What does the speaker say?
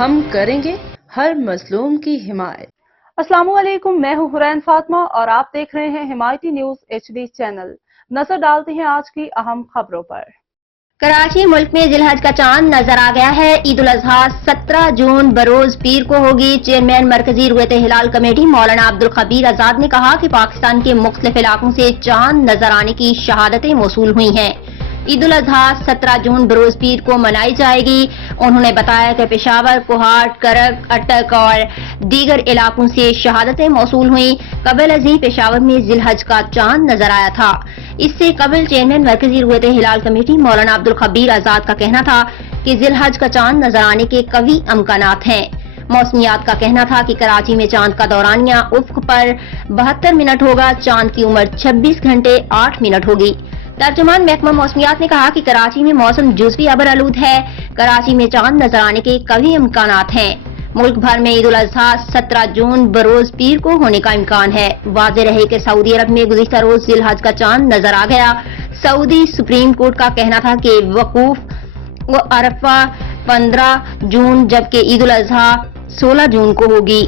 ہم کریں گے ہر مظلوم کی حمایت۔ السلام علیکم، میں ہوں حرین فاطمہ اور آپ دیکھ رہے ہیں حمایتی نیوز HD چینل۔ نظر ڈالتے ہیں آج کی اہم خبروں پر۔ کراچی ملک میں ذی الحج کا چاند نظر آ گیا ہے۔ عید الاضحیٰ 17 جون بروز پیر کو ہوگی۔ چیئرمین مرکزی رویت ہلال کمیٹی مولانا عبدالخبیر آزاد نے کہا کہ پاکستان کے مختلف علاقوں سے چاند نظر آنے کی شہادتیں موصول ہوئی ہیں۔ عید الاضحیٰ 17 جون بروز پیر کو منائی جائے گی۔ انہوں نے بتایا کہ پشاور، کوہاٹ، کرک، اٹک اور دیگر علاقوں سے شہادتیں موصول ہوئیں۔ قبل ازیں پشاور میں ذی الحج کا چاند نظر آیا تھا۔ اس سے قبل چیئرمین مرکزی رویت ہلال کمیٹی مولانا عبدالخبیر آزاد کا کہنا تھا کہ ذی الحج کا چاند نظر آنے کے قوی امکانات ہیں۔ موسمیات کا کہنا تھا کہ کراچی میں چاند کا دورانیہ افق پر 72 منٹ ہوگا۔ چاند کی عمر 26 گھنٹے 8 منٹ ہوگی۔ ترجمان محکمہ موسمیات نے کہا کہ کراچی میں موسم جزوی ابر آلود ہے۔ کراچی میں چاند نظر آنے کے قوی امکانات ہیں۔ ملک بھر میں عید الاضحیٰ 17 جون بروز پیر کو ہونے کا امکان ہے۔ واضح رہے کہ سعودی عرب میں گزشتہ روز ذی الحج کا چاند نظر آ گیا۔ سعودی سپریم کورٹ کا کہنا تھا کہ وقوف عرفہ 15 جون جبکہ عید الاضحیٰ 16 جون کو ہوگی۔